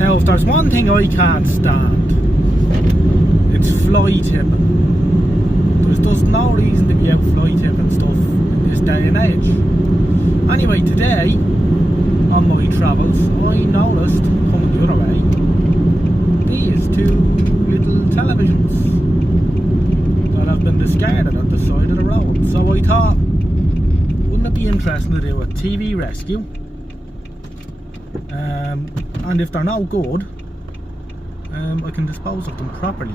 Now, if there's one thing I can't stand, it's fly tipping. There's no reason to be out fly tipping stuff in this day and age. Anyway, today, on my travels, I noticed, coming the other way, these two little televisions that have been discarded at the side of the road. So I thought, wouldn't it be interesting to do a TV rescue? And if they're no good, I can dispose of them properly.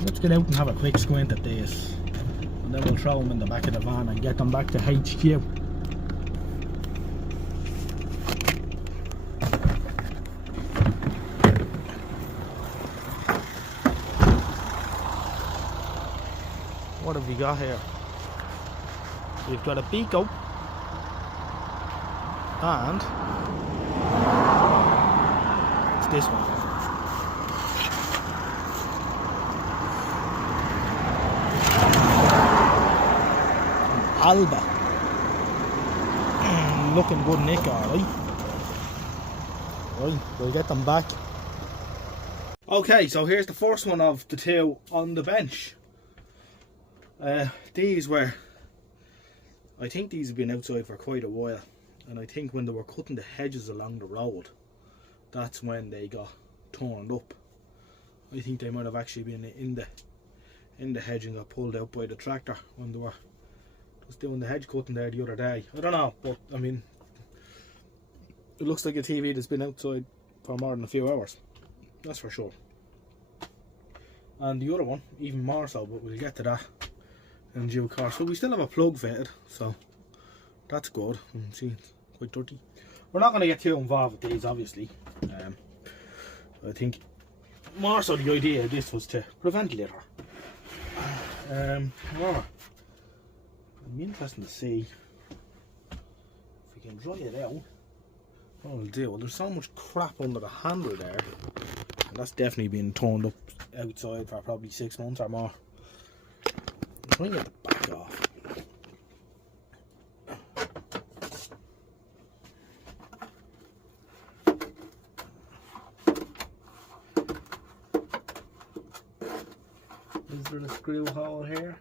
Let's get out and have a quick squint at this, and then we'll throw them in the back of the van and get them back to HQ. What have we got here? We've got a Pico and it's this one. Alba. Looking good nick, alright. Right, we'll get them back. Okay, so here's the first one of the two on the bench. These were, I think these have been outside for quite a while, and I think when they were cutting the hedges along the road, that's when they got torn up. I think they might have actually been in the hedge and got pulled out by the tractor when they were just doing the hedge cutting there the other day. I don't know, but I mean, it looks like a TV that's been outside for more than a few hours, that's for sure. And the other one, even more so, but we'll get to that in due course. So we still have a plug fitted, so that's good. See, it's quite dirty. We're not going to get too involved with these, obviously. I think more so the idea of this was to prevent litter. However, it'll be interesting to see if we can dry it out. What we'll do, well, there's so much crap under the handle there, and that's definitely been torn up outside for probably 6 months or more. I'm trying to get the back off. Is there a screw hole here?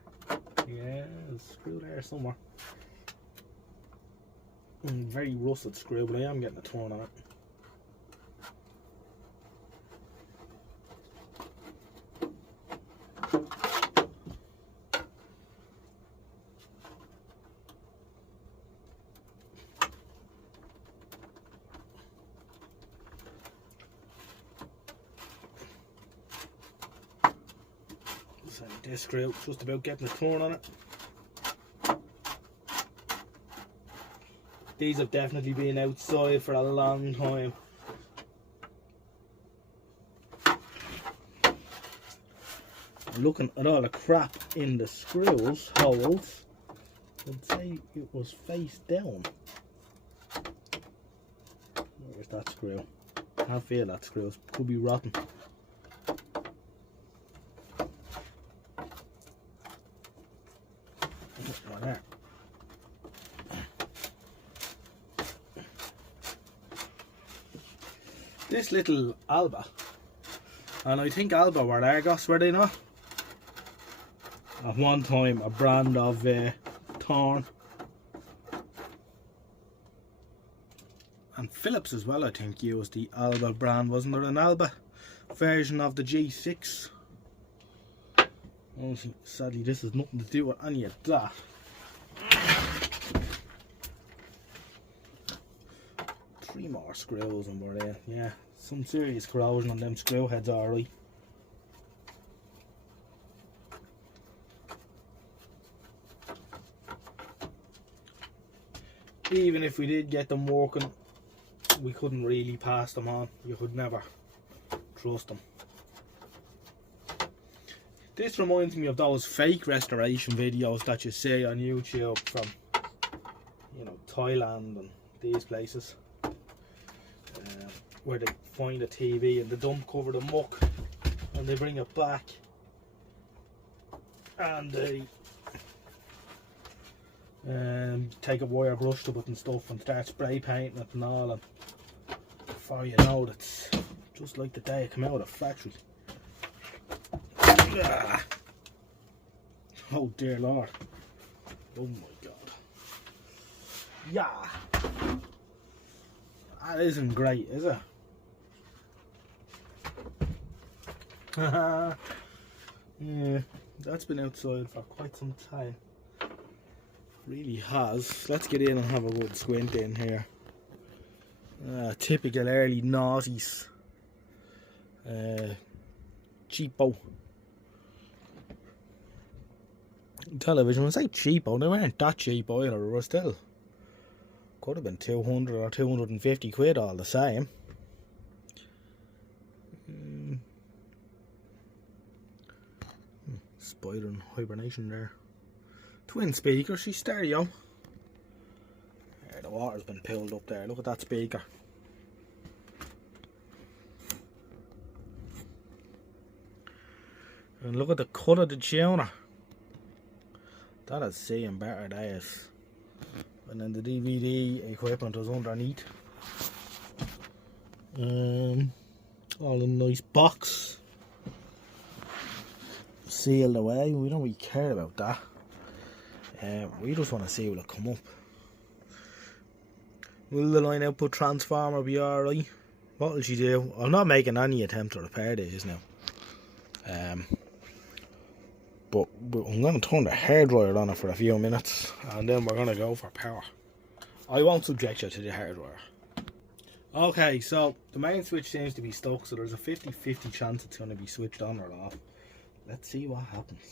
Yeah, there's a screw there somewhere. Very rusted screw, but I am getting a torn on it. So this screw, just about getting a torn on it. These have definitely been outside for a long time. Looking at all the crap in the screws holes, I'd say it was face down. Where's that screw? I can't feel that screw, it could be rotten. Right there. This little Alba, and I think Alba were Argos, were they not? At one time a brand of Thorn. And Philips as well, I think, used the Alba brand. Wasn't there an Alba version of the G6? Honestly, sadly this has nothing to do with any of that. Three more screws and we're in. Yeah, some serious corrosion on them screw heads, alright. Even if we did get them working, we couldn't really pass them on. You could never trust them. This reminds me of those fake restoration videos that you see on YouTube from, you know, Thailand and these places, where they find a TV and the dump covered in muck and they bring it back and they take a wire brush to it and stuff and start spray painting it and all, and before you know it, Just like the day I came out of the factory. Ah. Oh dear Lord. Oh my God. Yeah. That isn't great, is it? Yeah, that's been outside for quite some time. Really has. Let's get in and have a good squint in here. Typical early noughties. Cheapo television. When I say cheapo, they weren't that cheap either. They were still, could have been 200 or 250 quid all the same. Spider in hibernation there. Twin speakers, she's stereo. There, the water's been pulled up there. Look at that speaker. And look at the cut of the tuner. That is seeing better days. And then the DVD equipment is underneath. All in a nice box. Sealed away. We don't really care about that. We just want to see will it come up. Will the line output transformer be alright? What will she do? I'm not making any attempt to repair these now. But I'm going to turn the hairdryer on it for a few minutes and then we're going to go for power. I won't subject you to the hairdryer. Okay, so the main switch seems to be stuck, so there's a 50-50 chance it's going to be switched on or off. Let's see what happens.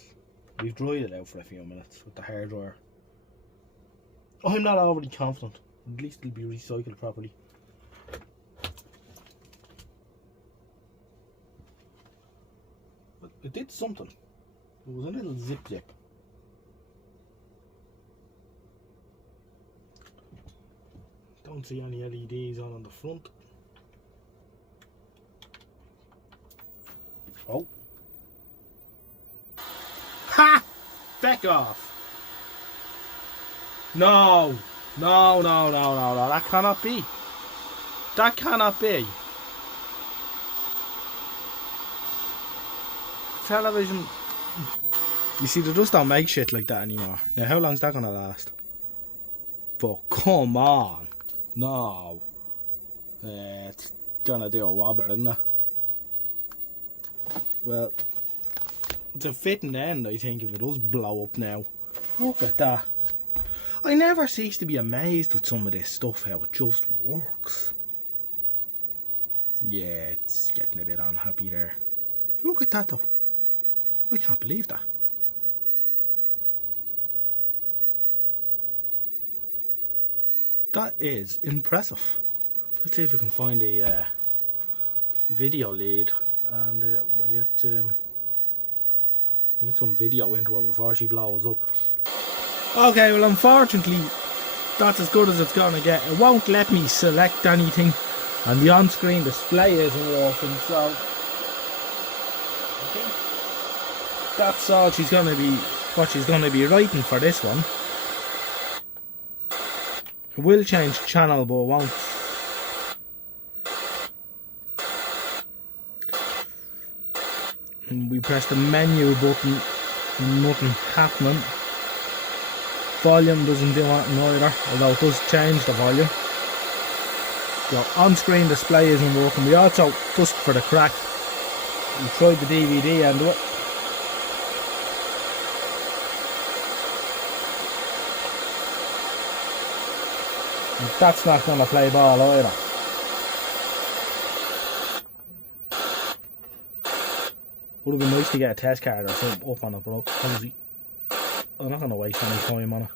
We've dried it out for a few minutes with the hairdryer. I'm not overly confident. At least it'll be recycled properly. But it did something. It was a little zip. Don't see any LEDs on the front. Oh. Ha! Back off. No. No. That cannot be. That cannot be. Television. You see, they just don't make shit like that anymore. Now, how long's that gonna last? But come on. No. It's gonna do a wobble, isn't it? Well, it's a fitting end, I think, if it does blow up now. Look at that. I never cease to be amazed with some of this stuff, how it just works. Yeah, it's getting a bit unhappy there. Look at that though. I can't believe that. That is impressive. Let's see if we can find a video lead and we get some video into her before she blows up. Okay, well unfortunately that's as good as it's gonna get. It won't let me select anything and the on-screen display isn't working, so I think that's all she's gonna be, what she's gonna be writing for this one. It will change channel, but it won't. And we press the menu button and nothing happening. Volume doesn't do anything either, although it does change the volume. The on-screen display isn't working. We also, just for the crack, we tried the DVD end of it. That's not going to play ball either. Would have been nice to get a test card or something up on it, but obviously I'm not going to waste any time on it.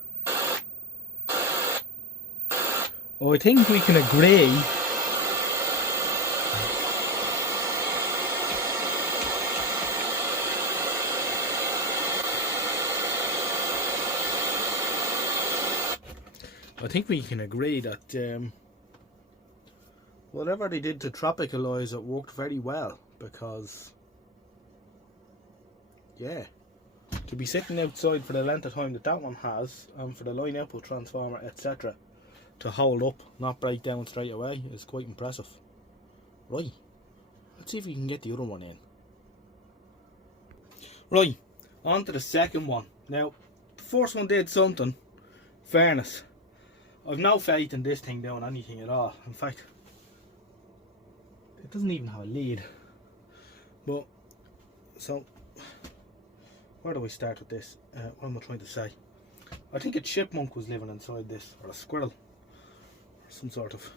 Oh, I think we can agree that whatever they did to tropicalize it worked very well, because yeah, to be sitting outside for the length of time that that one has, and for the line output transformer etc to hold up, not break down straight away, is quite impressive. Right, Let's see if we can get the other one in. Right, on to the second one. Now, the first one did something. Fairness. I've no faith in this thing doing anything at all. In fact, it doesn't even have a lead. But, so, where do we start with this? What am I trying to say? I think a chipmunk was living inside this, or a squirrel, or some sort of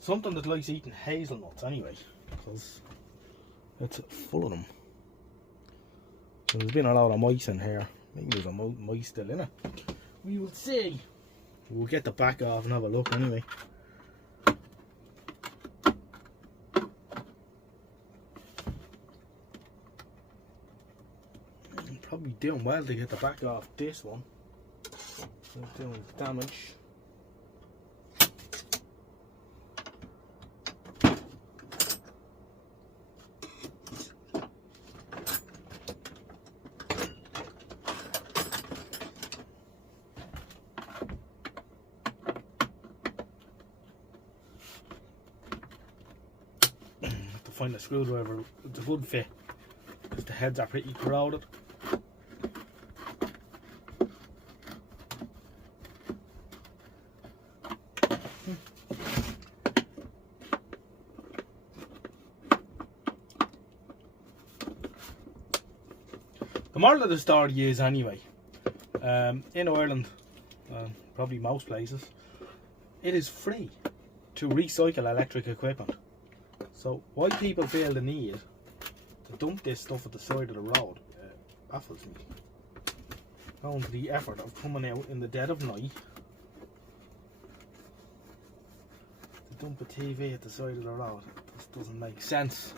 something that likes eating hazelnuts anyway, because it's full of them. So there's been a lot of mice in here. Maybe there's a mice still in it. We will see. We'll get the back off and have a look anyway. I'm probably doing well to get the back off this one. It's doing damage. Find a screwdriver. It's a good fit because the heads are pretty corroded. The moral of the story is, anyway, in Ireland, probably most places, it is free to recycle electric equipment. So why people feel the need to dump this stuff at the side of the road baffles me. Going to the effort of coming out in the dead of night to dump a TV at the side of the road. This doesn't make sense.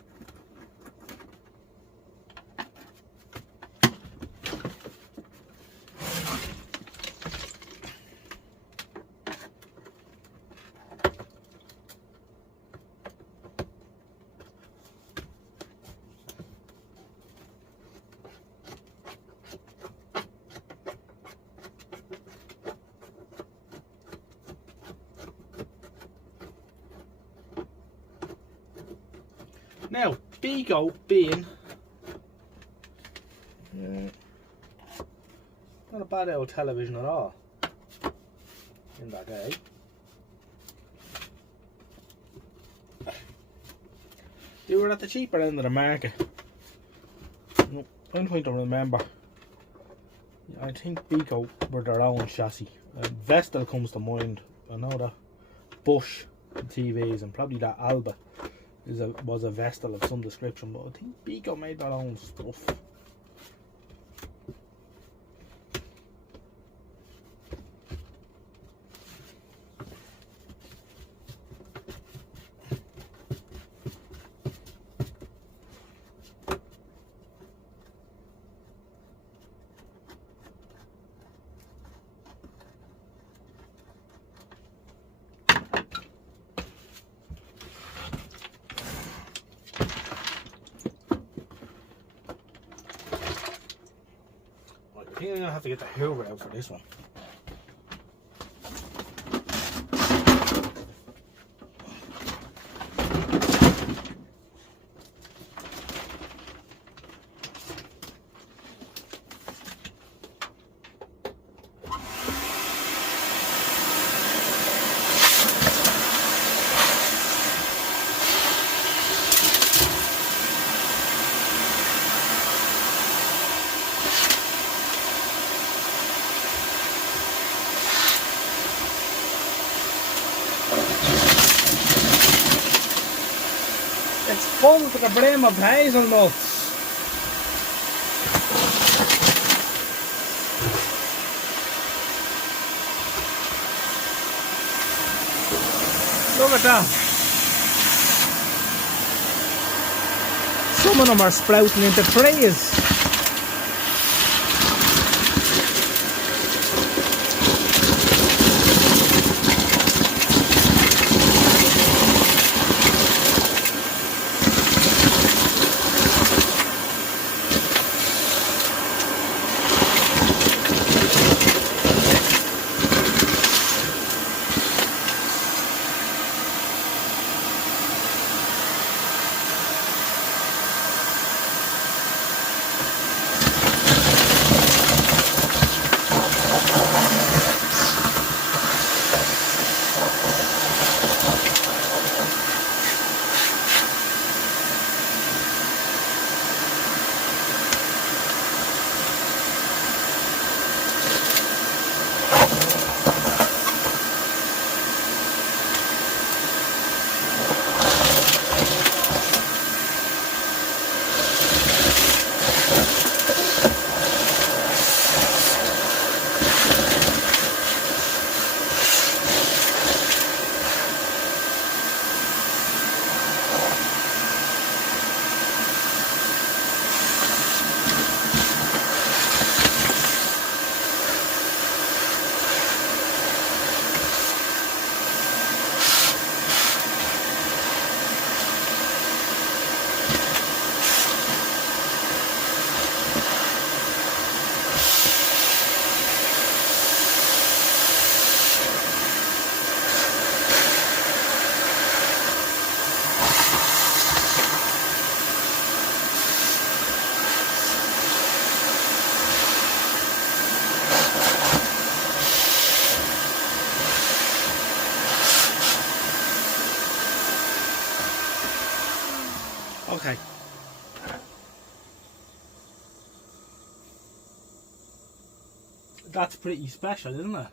Now, Bego being not a bad old television at all in that day. They were at the cheaper end of the market. I'm trying to remember. I think Bego were their own chassis. Vestel comes to mind. I know that Bush TVs and probably that Alba was a Vestel of some description, but I think Bego made their own stuff. I think I'm gonna have to get the Hoover out for this one. It's full to the brim of hazelnuts. Look at that. Some of them are sprouting into trees. Okay. That's pretty special, isn't it?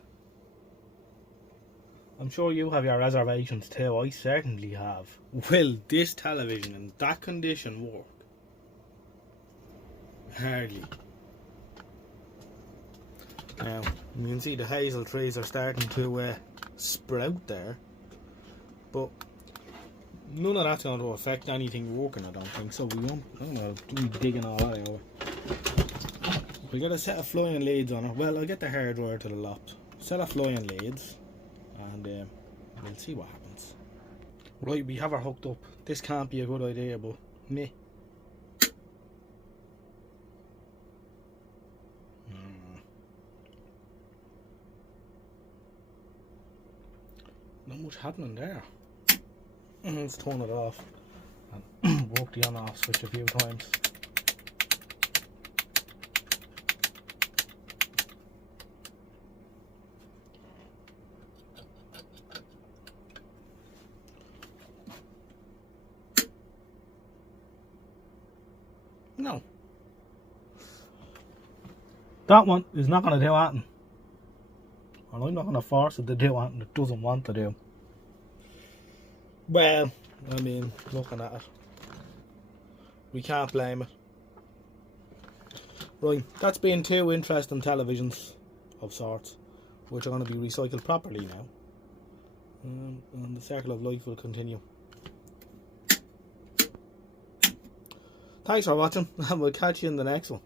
I'm sure you have your reservations too. I certainly have. Will this television in that condition work? Hardly. Now, you can see the hazel trees are starting to sprout there. But none of that's going to affect anything working, I don't think. So we won't, I don't know, be digging all that out. We got a set of flying leads on it. Well, I'll get the hairdryer to the loft. Set of flying leads. And we'll see what happens. Right, we have her hooked up. This can't be a good idea, but meh. Not much happening there. Let's turn it off and work the on off switch a few times. No. That one is not going to do anything. And I'm not going to force it to do anything it doesn't want to do. Well, I mean, looking at it, we can't blame it. Right, that's been 2 interesting televisions of sorts, which are going to be recycled properly now. And the circle of life will continue. Thanks for watching, and we'll catch you in the next one.